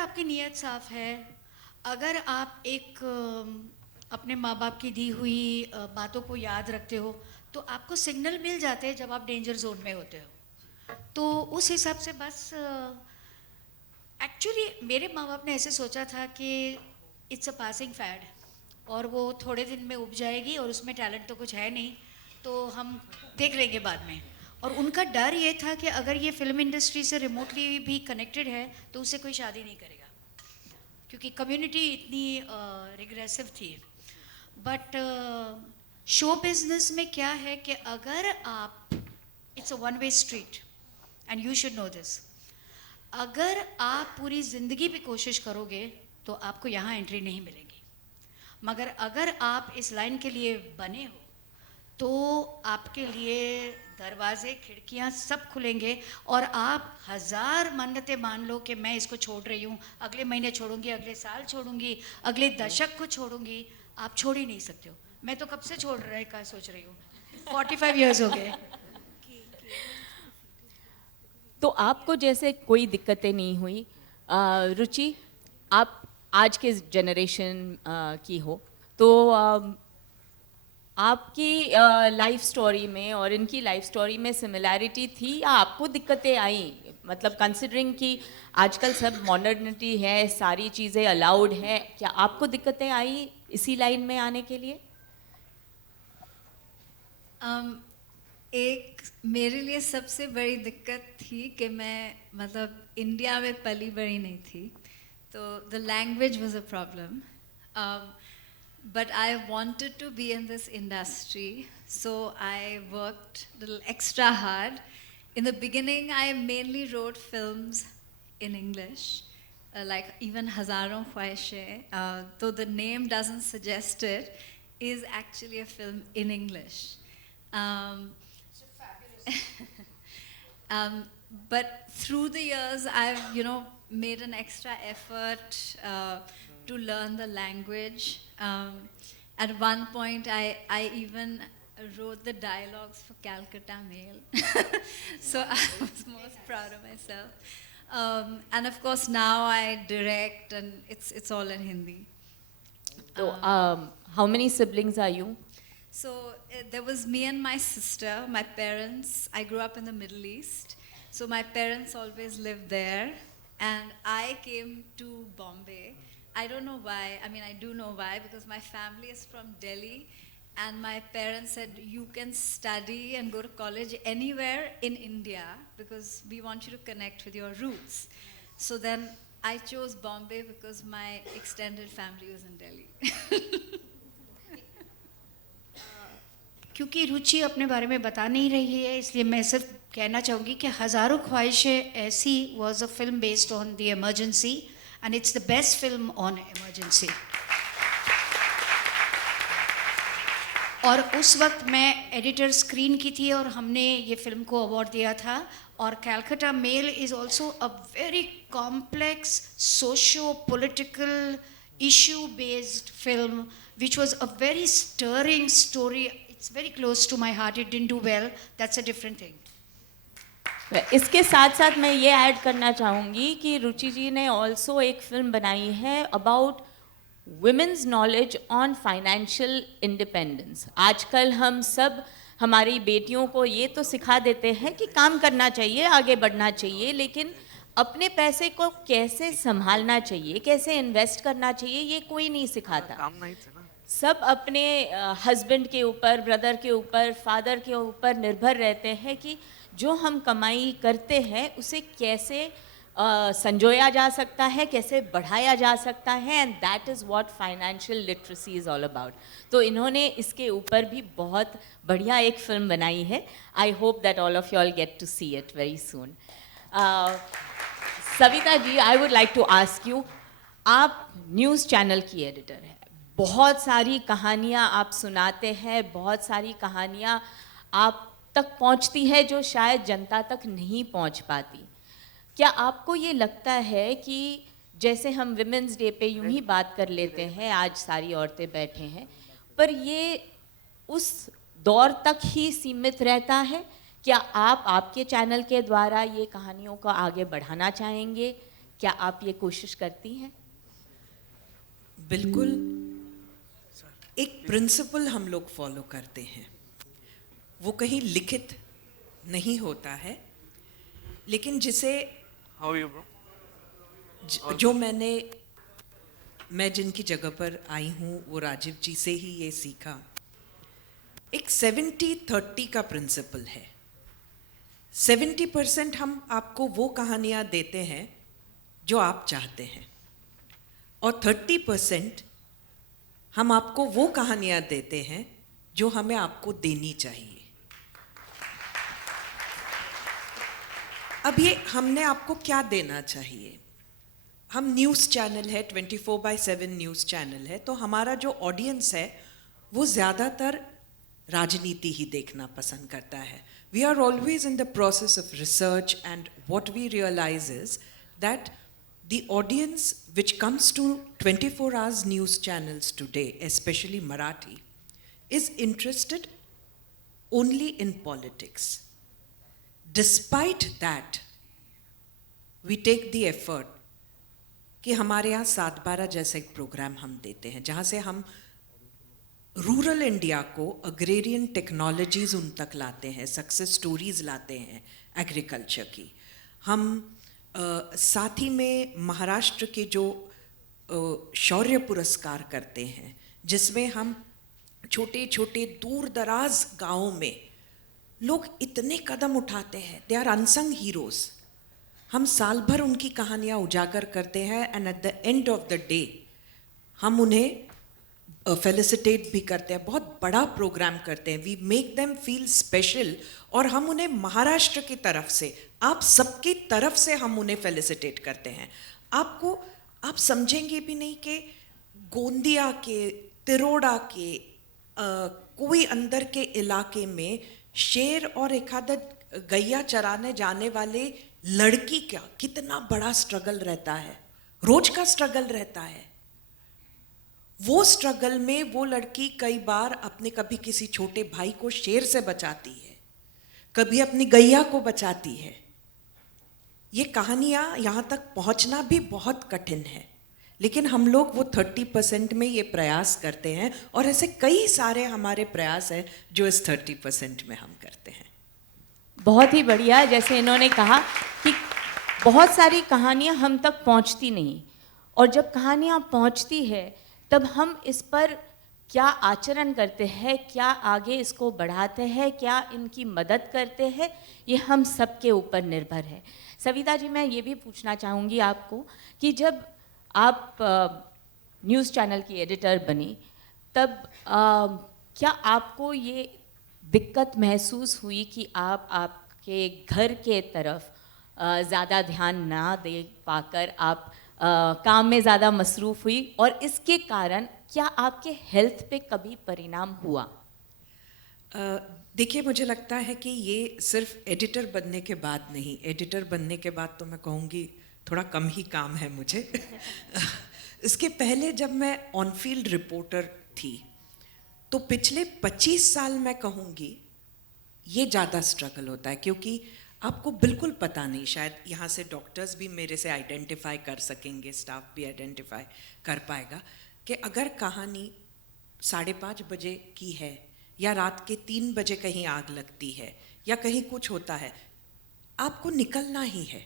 आपकी नीयत साफ है, अगर आप एक अपने माँ बाप की दी हुई बातों को याद रखते हो, तो आपको सिग्नल मिल जाते हैं जब आप डेंजर जोन में होते हो। तो उस हिसाब से बस एक्चुअली मेरे माँ बाप ने ऐसे सोचा था कि इट्स अ पासिंग फैड, और वो थोड़े दिन में उब जाएगी और उसमें टैलेंट तो कुछ है नहीं, तो हम देख लेंगे बाद में। और उनका डर ये था कि अगर ये फिल्म इंडस्ट्री से रिमोटली भी कनेक्टेड है तो उससे कोई शादी नहीं करेगा, क्योंकि कम्युनिटी इतनी रिग्रेसिव थी। बट शो बिजनेस में क्या है कि अगर आप, it's a one way street and you should know this, अगर आप पूरी ज़िंदगी भी कोशिश करोगे तो आपको यहाँ एंट्री नहीं मिलेगी, मगर अगर आप इस लाइन के लिए बने हो तो आपके लिए दरवाजे खिड़कियाँ सब खुलेंगे, और आप हज़ार मन्नतें मान लो कि मैं इसको छोड़ रही हूँ, अगले महीने छोड़ूंगी, अगले साल छोड़ूंगी, अगले दशक को छोड़ूंगी, आप छोड़ ही नहीं सकते हो। मैं तो कब से छोड़ रहे का सोच रही हूँ, 45 ईयर्स हो गए। तो आपको जैसे कोई दिक्कतें नहीं हुई। रुचि, आप आज के जनरेशन की हो, तो आपकी लाइफ स्टोरी में और इनकी लाइफ स्टोरी में सिमिलैरिटी थी या आपको दिक्कतें आई? मतलब कंसिडरिंग कि आजकल सब मॉडर्निटी है, सारी चीज़ें अलाउड है, क्या आपको दिक्कतें आई इसी लाइन में आने के लिए? एक मेरे लिए सबसे बड़ी दिक्कत थी कि मैं मतलब इंडिया में पली बड़ी नहीं थी, तो the language was a problem, but I wanted to be in this industry, so I worked a little extra hard. In the beginning, I mainly wrote films in English, like even Hazaron Khwaishein, though the name doesn't suggest it, is actually a film in English. But through the years, I've made an extra effort to learn the language. At one point, I even wrote the dialogues for Calcutta Mail, so I was most proud of myself. And of course, now I direct, and it's all in Hindi. So, how many siblings are you? So there was me and my sister, my parents. I grew up in the Middle East, so my parents always lived there, and I came to Bombay. I don't know why. I mean, I do know why, because my family is from Delhi, and my parents said, you can study and go to college anywhere in India because we want you to connect with your roots. So then I chose Bombay because my extended family was in Delhi. क्योंकि रुचि अपने बारे में बता नहीं रही है, इसलिए मैं सिर्फ कहना चाहूँगी कि हज़ारों ख्वाहिशें ऐसी was a film based on the emergency, and it's the best film on emergency. और उस वक्त मैं एडिटर स्क्रीन की थी और हमने ये फिल्म को अवार्ड दिया था। और Calcutta mail is also a very complex socio political issue based film which was a very stirring story. It's very close to my heart. It didn't do well. That's a different thing. इसके साथ साथ मैं ये add करना चाहूँगी कि रुचि जी ने also एक फिल्म बनाई है about women's knowledge on financial independence. आजकल हम सब हमारी बेटियों को ये तो सिखा देते हैं कि काम करना चाहिए, आगे बढ़ना चाहिए, लेकिन अपने पैसे को कैसे संभालना चाहिए, कैसे इन्वेस्ट करना चाहिए, ये कोई नहीं सिखाता। सब अपने हस्बैंड के ऊपर, ब्रदर के ऊपर, फादर के ऊपर निर्भर रहते हैं कि जो हम कमाई करते हैं उसे कैसे संजोया जा सकता है, कैसे बढ़ाया जा सकता है, and that is what financial literacy is all about. तो इन्होंने इसके ऊपर भी बहुत बढ़िया एक फिल्म बनाई है। I hope that all of you all get to see it very soon. Savita ji, I would like to ask you, आप न्यूज़ चैनल की एडिटर हैं, बहुत सारी कहानियाँ आप सुनाते हैं, बहुत सारी कहानियाँ आप तक पहुँचती है जो शायद जनता तक नहीं पहुँच पाती। क्या आपको ये लगता है कि जैसे हम विमेंस डे पे यूं ही बात कर लेते हैं, आज सारी औरतें बैठे हैं, पर ये उस दौर तक ही सीमित रहता है? क्या आप आपके चैनल के द्वारा ये कहानियों को आगे बढ़ाना चाहेंगे? क्या आप ये कोशिश करती हैं? बिल्कुल। एक प्रिंसिपल हम लोग फॉलो करते हैं, वो कहीं लिखित नहीं होता है, लेकिन जिसे How are you, bro? जो मैं जिनकी जगह पर आई हूँ वो राजीव जी से ही ये सीखा। एक 70-30 का प्रिंसिपल है। 70% हम आपको वो कहानियाँ देते हैं जो आप चाहते हैं, और 30% हम आपको वो कहानियाँ देते हैं जो हमें आपको देनी चाहिए। अब ये हमने आपको क्या देना चाहिए? हम न्यूज़ चैनल है, 24/7 न्यूज़ चैनल है, तो हमारा जो ऑडियंस है वो ज़्यादातर राजनीति ही देखना पसंद करता है। We are always in the process of research, and what we realize is that the audience which comes to 24 hours news channels today, especially Marathi, is interested only in politics. Despite that, we take the effort कि हमारे यहाँ 7/12 जैसे एक programme हम देते हैं, जहाँ से हम रूरल इंडिया को अग्रेरियन टेक्नोलॉजीज उन तक लाते हैं, सक्सेस स्टोरीज लाते हैं एग्रीकल्चर की। हम साथ ही में महाराष्ट्र के जो शौर्य पुरस्कार करते हैं, जिसमें हम छोटे छोटे दूर दराज गाँवों में लोग इतने कदम उठाते हैं, दे आर अनसंग हीरोज। हम साल भर उनकी कहानियाँ उजागर करते हैं, and at the end of the day हम उन्हें फेलिसिटेट भी करते हैं, बहुत बड़ा प्रोग्राम करते हैं। We make them feel special, और हम उन्हें महाराष्ट्र की तरफ से, आप सबकी तरफ से हम उन्हें फेलिसिटेट करते हैं। आप समझेंगे भी नहीं कि गोंदिया के, तिरोड़ा के कोई अंदर के इलाके में शेर और एक आधा गैया चराने जाने वाले लड़की का कितना बड़ा स्ट्रगल रहता है, रोज का स्ट्रगल रहता है। वो स्ट्रगल में वो लड़की कई बार अपने कभी किसी छोटे भाई को शेर से बचाती है, कभी अपनी गैया को बचाती है। ये कहानियाँ यहाँ तक पहुँचना भी बहुत कठिन है, लेकिन हम लोग वो 30% में ये प्रयास करते हैं, और ऐसे कई सारे हमारे प्रयास हैं जो इस 30% में हम करते हैं। बहुत ही बढ़िया। जैसे इन्होंने कहा कि बहुत सारी कहानियाँ हम तक पहुँचती नहीं, और जब कहानियाँ पहुँचती है तब हम इस पर क्या आचरण करते हैं, क्या आगे इसको बढ़ाते हैं, क्या इनकी मदद करते हैं, ये हम सबके ऊपर निर्भर है। सविता जी, मैं ये भी पूछना चाहूँगी आपको कि जब आप न्यूज़ चैनल की एडिटर बनी, तब क्या आपको ये दिक्कत महसूस हुई कि आप आपके घर के तरफ ज़्यादा ध्यान ना दे पाकर आप काम में ज़्यादा मसरूफ़ हुई, और इसके कारण क्या आपके हेल्थ पे कभी परिणाम हुआ? देखिए, मुझे लगता है कि ये सिर्फ एडिटर बनने के बाद नहीं, एडिटर बनने के बाद तो मैं कहूँगी थोड़ा कम ही काम है मुझे। इसके पहले जब मैं ऑन फील्ड रिपोर्टर थी, तो पिछले 25 साल मैं कहूँगी ये ज़्यादा स्ट्रगल होता है, क्योंकि आपको बिल्कुल पता नहीं, शायद यहाँ से डॉक्टर्स भी मेरे से आइडेंटिफाई कर सकेंगे, स्टाफ भी आइडेंटिफाई कर पाएगा, कि अगर कहानी 5:30 बजे की है, या रात के 3 बजे कहीं आग लगती है, या कहीं कुछ होता है, आपको निकलना ही है।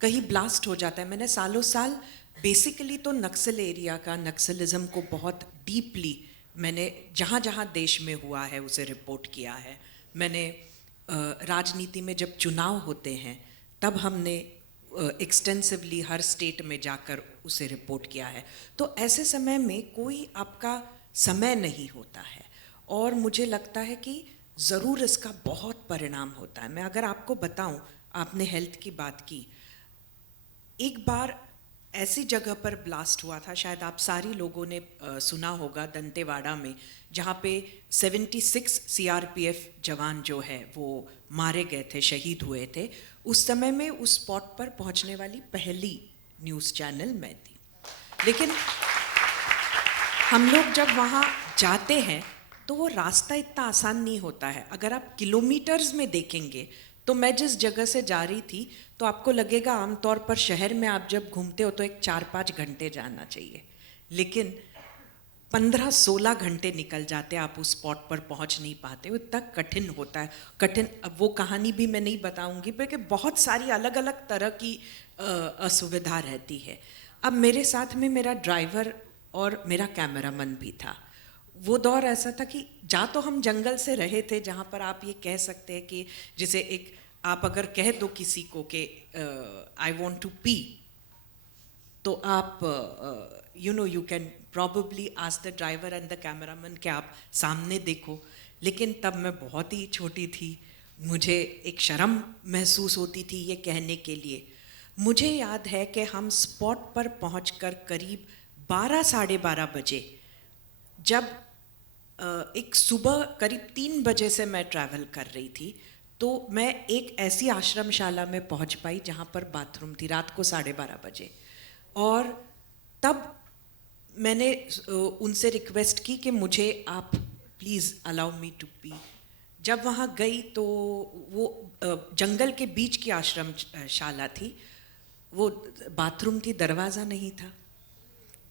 कहीं ब्लास्ट हो जाता है। मैंने सालों साल बेसिकली तो नक्सल एरिया का, नक्सलिज्म को बहुत डीपली मैंने जहाँ जहाँ देश में हुआ है उसे रिपोर्ट किया है। मैंने राजनीति में जब चुनाव होते हैं तब हमने एक्सटेंसिवली हर स्टेट में जाकर उसे रिपोर्ट किया है। तो ऐसे समय में कोई आपका समय नहीं होता है, और मुझे लगता है कि ज़रूर इसका बहुत परिणाम होता है। मैं अगर आपको बताऊं, आपने हेल्थ की बात की, एक बार ऐसी जगह पर ब्लास्ट हुआ था, शायद आप सारी लोगों ने सुना होगा, दंतेवाड़ा में, जहाँ पे 76 CRPF जवान जो है वो मारे गए थे, शहीद हुए थे। उस समय में उस स्पॉट पर पहुँचने वाली पहली न्यूज़ चैनल मैं थी। लेकिन हम लोग जब वहाँ जाते हैं तो वो रास्ता इतना आसान नहीं होता है। अगर आप किलोमीटर्स में देखेंगे तो मैं जिस जगह से जा रही थी, तो आपको लगेगा आमतौर पर शहर में आप जब घूमते हो तो एक 4-5 घंटे जाना चाहिए, लेकिन 15-16 घंटे निकल जाते, आप उस स्पॉट पर पहुंच नहीं पाते, वो इतना कठिन होता है। कठिन, अब वो कहानी भी मैं नहीं बताऊंगी, क्योंकि बहुत सारी अलग अलग तरह की असुविधा रहती है। अब मेरे साथ में मेरा ड्राइवर और मेरा कैमरामैन भी था। वो दौर ऐसा था कि जा तो हम जंगल से रहे थे, जहाँ पर आप ये कह सकते हैं कि जैसे एक आप अगर कह दो किसी को कि आई वॉन्ट टू पी, तो आप you can probably ask the driver and the cameraman कि आप सामने देखो। लेकिन तब मैं बहुत ही छोटी थी, मुझे एक शर्म महसूस होती थी ये कहने के लिए। मुझे याद है कि हम स्पॉट पर पहुंचकर करीब 12-12:30 बजे, जब एक सुबह करीब 3 बजे से मैं ट्रैवल कर रही थी, तो मैं एक ऐसी आश्रमशाला में पहुंच पाई जहां पर बाथरूम थी, रात को 12:30 बजे। और तब मैंने उनसे रिक्वेस्ट की कि मुझे आप please allow me to pee. जब वहाँ गई तो वो जंगल के बीच की आश्रमशाला थी, वो बाथरूम थी, दरवाज़ा नहीं था।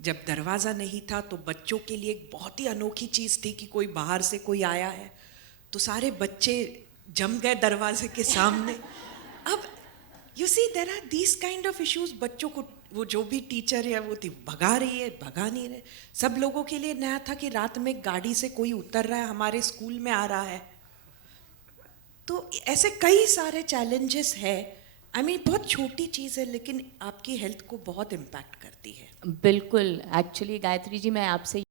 जब दरवाज़ा नहीं था तो बच्चों के लिए एक बहुत ही अनोखी चीज़ थी कि कोई बाहर से कोई आया है, तो सारे बच्चे जम गए दरवाजे के सामने। अब you see there are these kind of issues. बच्चों को वो जो भी टीचर है वो थी भगा रही है, भगा नहीं रहे। सब लोगों के लिए नया था कि रात में गाड़ी से कोई उतर रहा है, हमारे स्कूल में आ रहा है। तो ऐसे कई सारे चैलेंजेस है। आई मीन बहुत छोटी चीज़ है, लेकिन आपकी हेल्थ को बहुत इम्पैक्ट करती है। बिल्कुल, एक्चुअली गायत्री जी मैं आपसे